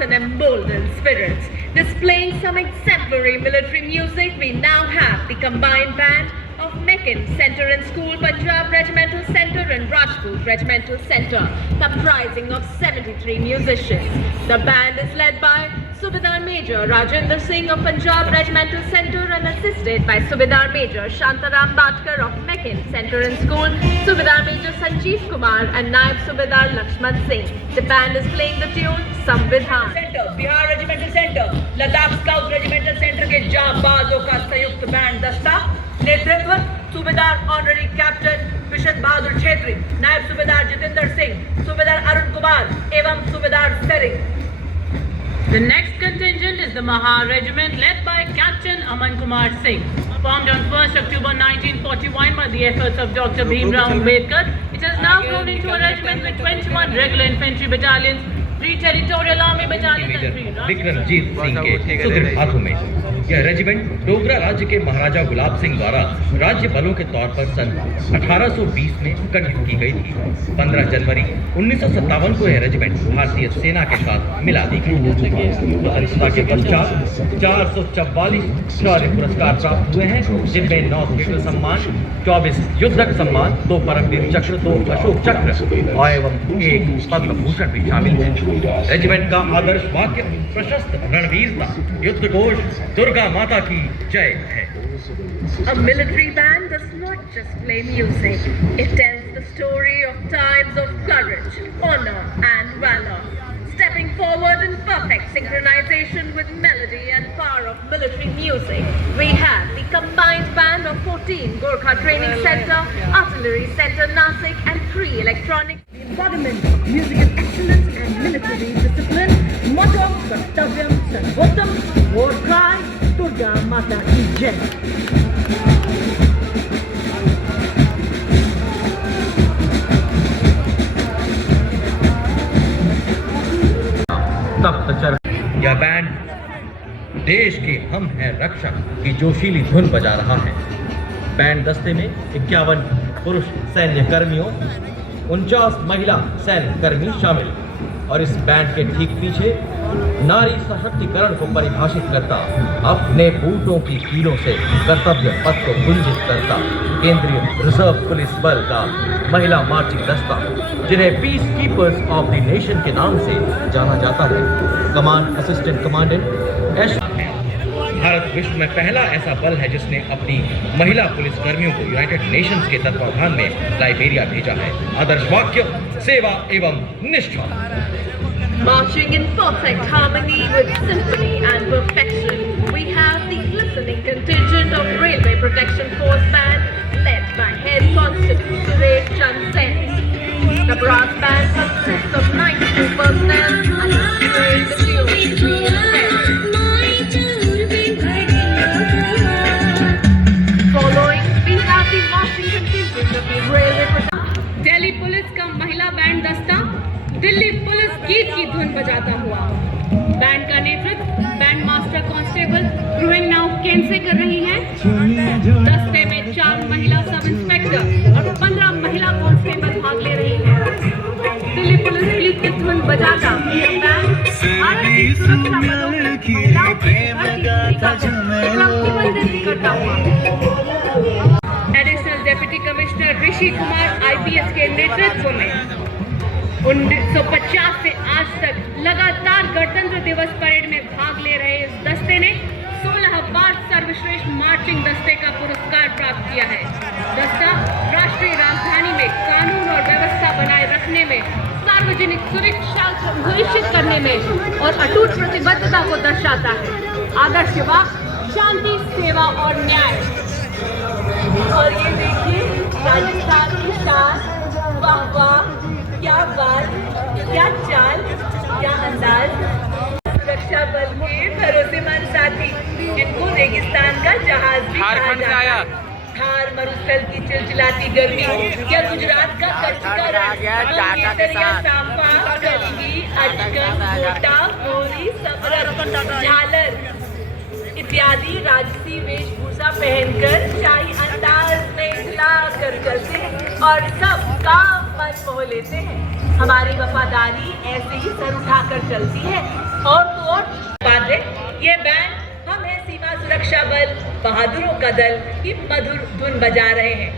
sparks and emboldened spirits. Displaying some exemplary military music, we now have the combined band of Meccan Centre and School, Punjab Regimental Centre and Rajput Regimental Centre, comprising of 73 musicians. The band is led by Subedar Major Rajendra Singh of Punjab Regimental Centre and assisted by Subedar Major Shantaram Batkar of Meccan Centre and School, Subedar Major Sanjeev Kumar and Naib Subedar Lakshman Singh. The band is playing the tune Samvidhan. Bihar regimental centre, Ladakh scout regimental centre के जांबाजों का संयुक्त band दस्ता, नेतृत्व सूबेदार honorary captain vision Bahadur Chhetri, नायब सूबेदार जितेंद्र सिंह, सूबेदार अरुण कुमार एवं सूबेदार Tsering. The next contingent is the Mahar Regiment led by Captain Aman Kumar Singh. Formed on 1st October 1941 by the efforts of Dr. Bhimrao Ambedkar, it has now grown into a regiment with 21 regular infantry battalions, 3 territorial army battalions and 3 Vikramjit Singh के सुदृढ़ हाथों में यह regiment Dogra राज्य के महाराजा गुलाब सिंह द्वारा राज्य बलों के तौर पर सन 1820 में गठित की गई थी। 15 जनवरी 1957 को यह रेजिमेंट भारतीय सेना के साथ मिला दी गई। स्वतंत्रता के पश्चात 444 शौर्य पुरस्कार प्राप्त हुए हैं, जिनमें 9 कीर्ति सम्मान, 24 युद्धक सम्मान, 2 परमवीर चक्र, 2 अशोक चक्र और एवं 1 पद्म भूषण भी शामिल है। रेजिमेंट का आदर्श वाक्य प्रशस्त रणवीरता, युद्ध घोष दुर्गा माता की जय है। A military band does not just play music, it tells the story of times of courage, honor and valor. Stepping forward in perfect synchronization with melody and power of military music, we have the combined band of 14 Gorkha Training Center, Artillery Center Nasik and 3 electronic. The embodiment of musical excellence and military discipline, motto Kartavyam Sarvottam, war cry Durga Mata Ki Jai. यह band देश के हम हैं रक्षक की जोशीली धुन बजा रहा है। बैंड दस्ते में 51 पुरुष सैन्य कर्मियों, 49 महिला सैन्य कर्मी शामिल और इस बैंड के ठीक पीछे नारी सशक्तिकरण को परिभाषित करता, अपने बूटों की कीलों से कर्तव्य पथ को गुंजित करता केंद्रीय रिजर्व पुलिस बल का महिला मार्चिंग दस्ता, जिन्हें peace keepers of the nation के नाम से जाना जाता है। Command assistant commandant S. Bharat विश्व में पहला ऐसा बल है जिसने अपनी महिला पुलिस कर्मियों को यूनाइटेड नेशंस के तत्वावधान में लाइबेरिया भेजा है। आदर्श वाक्य सेवा एवं निष्ठा। Marching in perfect harmony with symphony and perfection, we have the glistening contingent of Railway Protection Force Band led by Head Constable Suresh Chand Sen. The brass band consists of 92 personnel and is playing the tune. Following, we have the marching contingent of the Railway Protection. Delhi police का महिला band दस्ता Delhi police गीत की धुन बजाता हुआ। Band का नेतृत्व बैंड मास्टर कांस्टेबल रोहिन नाउ केन से कर रही हैं। दस्ते में 4 महिला सब इंस्पेक्टर और 15 महिला कांस्टेबल भाग ले रही हैं। दिल्ली पुलिस गीत की धुन बजाता यह बैंड भारत की सुरक्षा बलों की महिलाओं को प्रतिबंधित करता हुआ। Additional deputy commissioner Rishi Kumar IPS के नेतृत्व में 1950 से आज तक लगातार गणतंत्र दिवस परेड में भाग ले रहे इस दस्ते ने 16 बार सर्वश्रेष्ठ मार्चिंग दस्ते का पुरस्कार प्राप्त किया है। दस्ता राष्ट्रीय राजधानी में कानून और व्यवस्था बनाए रखने में, सार्वजनिक सुरक्षा सुनिश्चित करने में और अटूट प्रतिबद्धता को दर्शाता है। आदर्श वाक्य शांति, सेवा और न्याय। और ये देखिए राजस्थान की शान, वाह वाह, क्या बात, क्या चाल, क्या अंदाज। सुरक्षा बल के भरोसेमंद साथी, जिनको रेगिस्तान का जहाज भी कहा जाता है। थार मरुस्थल की चिलचिलाती गर्मी, क्या गुजरात का कच्चीकरण, केसरिया सांपा, कलगी, अजगन, मोटा, मोरी, समरस, झालर इत्यादि राजसी वेशभूषा पहनकर शाही अंदाज में हिला कर चलते हैं और सब का मन मोह लेते हैं। हमारी वफादारी ऐसे ही सर उठाकर चलती है। और तो और बात है, ये बैंड हम है सीमा सुरक्षा बल बहादुरों का दल की मधुर धुन बजा रहे हैं।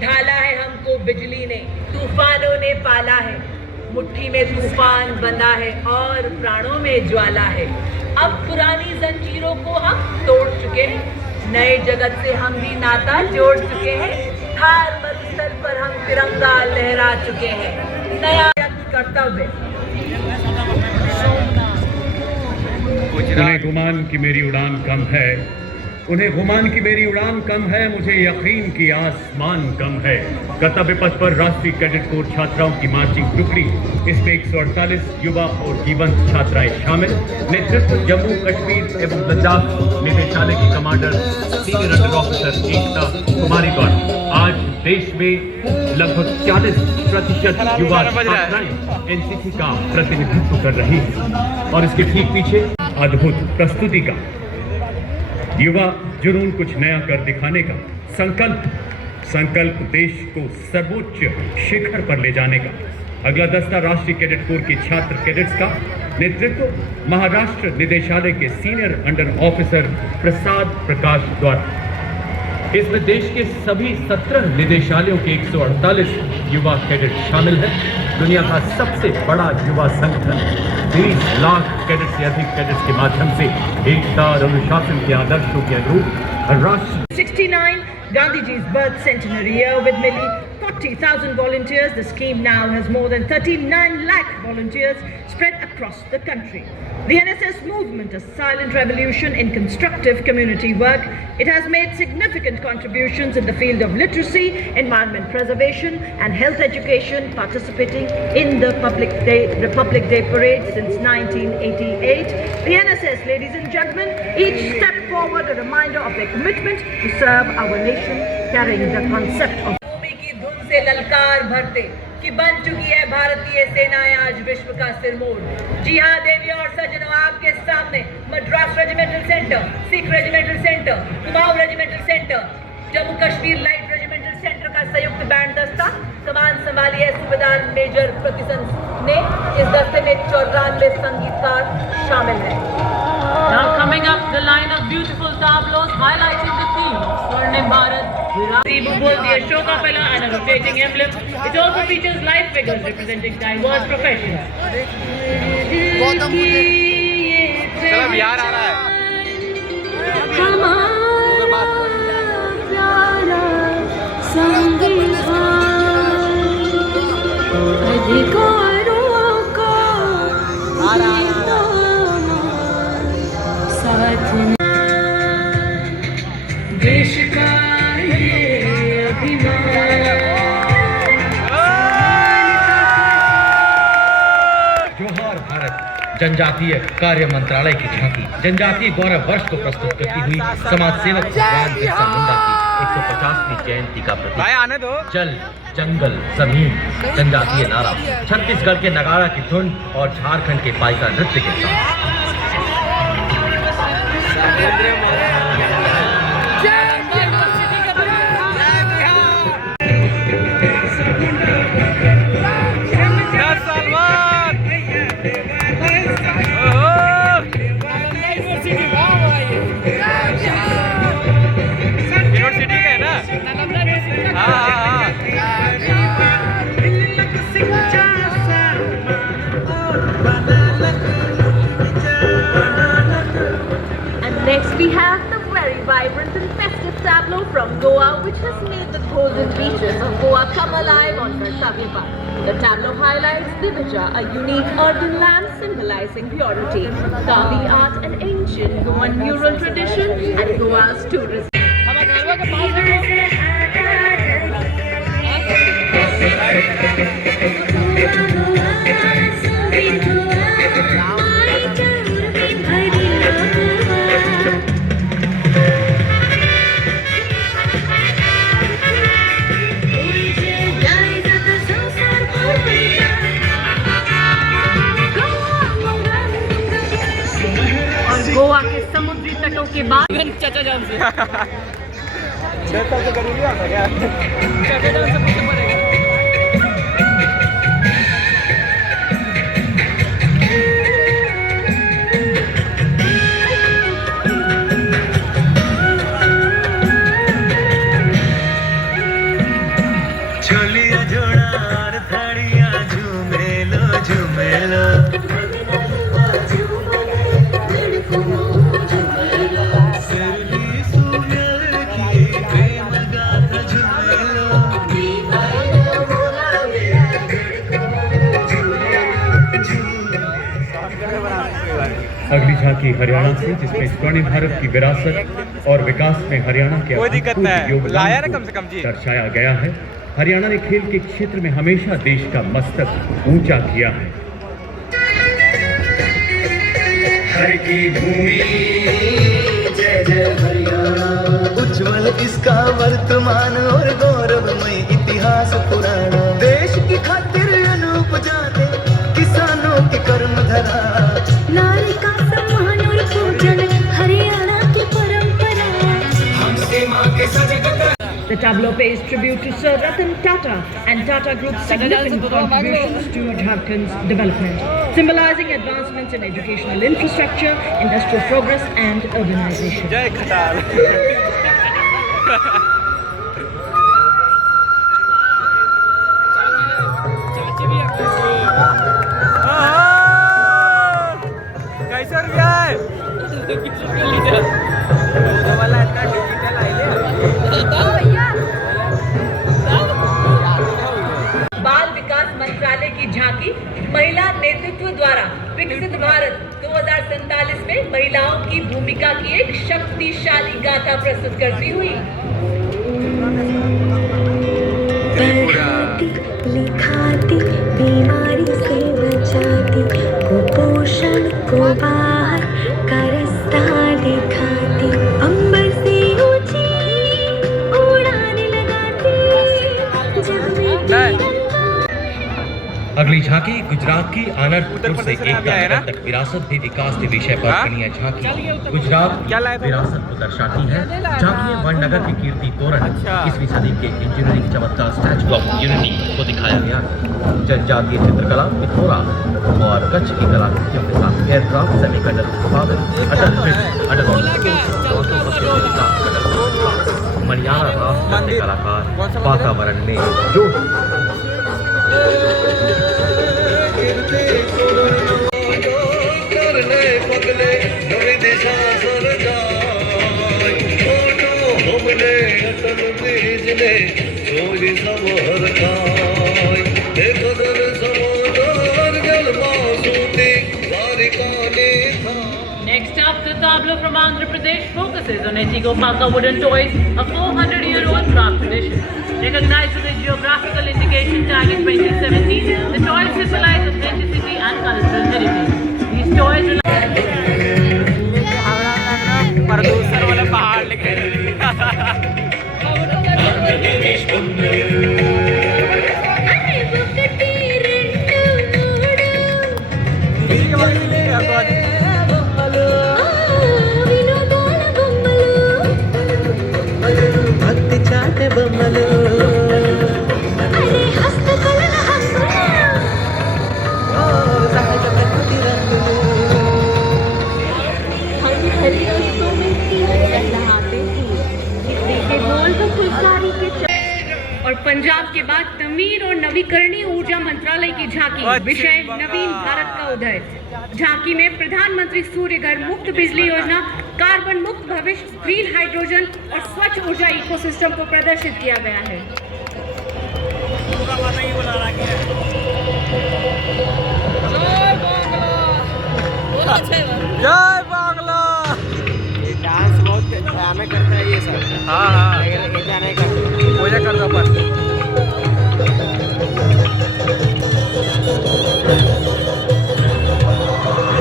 ढाला है हमको बिजली ने, तूफानों ने पाला है, मुट्ठी में तूफान बंधा है और प्राणों में ज्वाला है। अब पुरानी जंजीरों को हम तोड़ चुके हैं, नए जगत से हम भी नाता जोड़ चुके हैं। थार मरुस्थल पर हम तिरंगा लहरा चुके हैं, नया कर्तव्य। उन्हें गुमान की मेरी उड़ान कम है, उन्हें गुमान की मेरी उड़ान कम है, मुझे यकीन की आसमान कम है। कर्तव्य पथ पर राष्ट्रीय कैडेट कोर छात्राओं की मार्चिंग टुकड़ी, इसमें 148 युवा और जीवंत छात्राएं शामिल। नेतृत्व जम्मू कश्मीर एवं लद्दाख निदेशालय की कमांडर सीनियर अंडर ऑफिसर एकता कुमारी द्वारा। आज देश में लगभग 40% युवा छात्राएं एनसीसी का प्रतिनिधित्व कर रही है और इसके ठीक पीछे अद्भुत प्रस्तुति का युवा जुनून, कुछ नया कर दिखाने का संकल्प देश को सर्वोच्च शिखर पर ले जाने का। अगला दस्ता राष्ट्रीय कैडेट कोर के छात्र कैडेट्स का नेतृत्व महाराष्ट्र निदेशालय के senior under officer Prasad Prakash द्वारा। इसमें देश के सभी 17 निदेशालयों के 148 युवा कैडेट शामिल हैं। दुनिया का सबसे बड़ा युवा संगठन 20 लाख कैडेट से अधिक कैडेट्स के माध्यम से एकता और अनुशासन के आदर्शों के अनुरूप राष्ट्र 69 Gandhiji's birth centenary year with nearly 40,000 volunteers. The scheme now has more than 39 lakh volunteers spread across the country. The NSS movement, a silent revolution in constructive community work. It has made significant contributions in the field of literacy, environment preservation and health education, participating in the Republic Day parade since 1988. The NSS, ladies and gentlemen, each step forward a reminder of their commitment to serve our nation, carrying the concept of भूमि की धुन से ललकार भरते कि बन चुकी है भारतीय सेनाएं आज विश्व का सिरमौर। जी हाँ देवियों और सज्जनों, आपके सामने Madras regimental centre, Sikh regimental centre, Kumaon regimental centre, Jammu Kashmir light regimental centre का संयुक्त बैंड दस्ता कमान संभाली है सूबेदार मेजर प्रतिसन ने। इस दस्ते में 94 संगीतकार शामिल हैं। Now coming up, the line of beautiful tableaus highlighting the theme Swarnim Bharat. The Bhupol, the Ashoka Pala and a rotating emblem. It also features live figures representing diverse professions. चलो बिहार आ रहा है। देश का ये अभिमान, जोहार भारत जनजातीय कार्य मंत्रालय की झांकी जनजातीय गौरव वर्ष को प्रस्तुत करती हुई समाज सेवक भगवान बिरसा मुंडा की 150वीं जयंती का आने दो। प्रतीक जल जंगल जमीन जनजातीय नारा, छत्तीसगढ़ के नगाड़ा की धुन और झारखंड के पाइका नृत्य के साथ। Next we have the very vibrant and festive tableau from Goa, which has made the golden beaches of Goa come alive on Kartavya Path. The tableau highlights Divija, a unique earthen lamp symbolizing purity, Kavi art, an ancient Goan mural tradition, and Goa's tourism. Goa के समुद्री तटों के बाद चाचा जान से तो करीबी आता क्या? चाचा जान से पूछना पड़ेगा। अगली झांकी हरियाणा से, जिसमें स्वर्णिम भारत की विरासत और विकास में हरियाणा के कोई दिक्कत अभूतपूर्व नहीं, योगदान लाया ना को कम से कम जी। दर्शाया गया है। हरियाणा ने खेल के क्षेत्र में हमेशा देश का मस्तक ऊंचा किया है। हर की भूमि जय जय हरियाणा, उज्जवल इसका वर्तमान और गौरवमय इतिहास पुराना। देश की खातिर अनूप जाते किसानों की कर्म धरा, नारी का सम्मान और पूजन हरियाणा की परंपरा। हमसे माँ के सजग The tableau pays tribute to Sir Ratan Tata and Tata Group's significant contributions to Jharkhand's development, symbolizing advancements in educational infrastructure, industrial progress and urbanization. जय खटाल। कैसे रुपया है? वाला इतना डिजिटल बाल विकास मंत्रालय की झांकी महिला नेतृत्व द्वारा विकसित भारत 2047 में महिलाओं की भूमिका की एक शक्तिशाली गाथा प्रस्तुत करती हुई। पढ़ाती लिखाती बीमारी से बचाती, कुपोषण को बाहर का रास्ता दिखाती, अंबर से ऊंची उड़ान लगाती, जब मैं अगली झांकी गुजरात की आनंदपुर से प्रदेश में एकता आया ना? तक विरासत भी विकास के विषय पर हाँ? बनी है झांकी। गुजरात क्या लाया था? विरासत को दर्शाती है। झांकी में वननगर की कीर्ति तोरण अच्छा। 21वीं सदी के इंजीनियरिंग चमत्कार स्टैचू ऑफ यूनिटी को दिखाया गया है। जनजातीय चित्रकला, पिथौरा और कच्छ की कलाकृतियों के साथ एयरक्राफ्ट, सेमीकंडक्टर पावर, अटल ब्रिज, अटल मलयाला राष्ट्र के कलाकार वातावरण में जोश Next up, the tableau from Andhra Pradesh focuses on Etigo Paka wooden toys, a 400-year-old craft tradition. Recognized with a geographical indication tag in 2017, the toys symbolize authenticity and cultural heritage. These toys प्रदूषण वाले पहाड़ लेके భక్తి చాటే బొమ్మలు अरे हस्तकला సహజ ప్రకృతి రంగులు हम हरियाणा में लहराते थे, देखे बोल तो फुलकारी के और पंजाब के बाद नवीन और नवीकरणीय ऊर्जा मंत्रालय की झांकी, विषय नवीन भारत का उदय। झांकी में प्रधानमंत्री सूर्य घर मुक्त बिजली योजना, कार्बन मुक्त भविष्य, ग्रीन हाइड्रोजन और स्वच्छ ऊर्जा इकोसिस्टम को प्रदर्शित किया गया है। जय बांग्ला। डांस बहुत हमें करता है ये सब। हाँ हाँ, ऐसा नहीं करते, पूजा कर दो पर।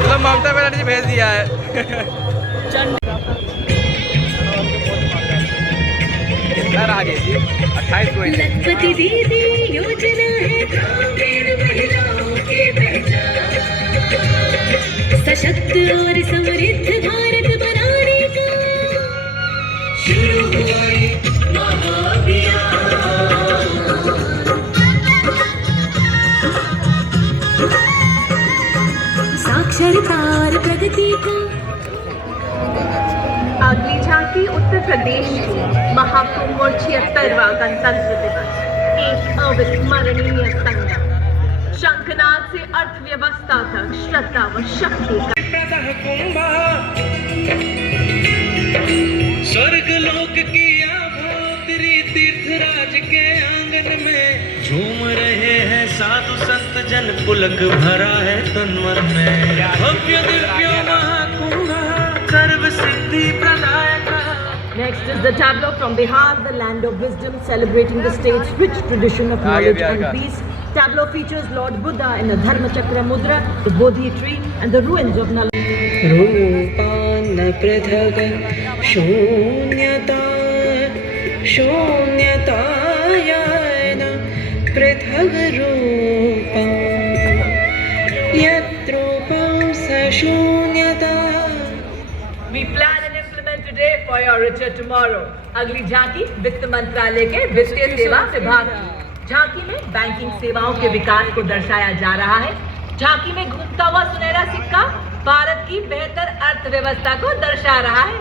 तो ममता बनर्जी भेज दिया है। कितना आगे जी? 28 को ही। लखपति दीदी योजना है ग्रामीण महिलाओं की पहचान, सशक्त और समृद्ध भारत बनाने का शुरू हुआ ये महाअभियान। साक्षरता और प्रगति को अगली झांकी उत्तर प्रदेश की महाकुंभ और 76वां गणतंत्र दिवस, एक अविस्मरणीय संगम। शंखनाद से अर्थव्यवस्था तक श्रद्धा व शक्ति का स्वर्ग लोक की आभोतरी तीर्थराज के आंगन में झूम रहे हैं साधु संत जन, पुलक भरा है तन मन में। is the tableau from Bihar, the land of wisdom, celebrating the state's rich tradition of knowledge and peace. Tableau features Lord Buddha in a Dharma Chakra mudra, the Bodhi tree, and the ruins of Nalanda. रूपान्न पृथग शून्यता शून्यतायान पृथग रूपं यत्रूपं स शून्यता. We plan and implement today for your richer tomorrow. अगली झांकी वित्त मंत्रालय के वित्तीय सेवा विभाग की. झांकी में बैंकिंग सेवाओं के विकास को दर्शाया जा रहा है. झांकी में घूमता हुआ सुनहरा सिक्का भारत की बेहतर अर्थव्यवस्था को दर्शा रहा है.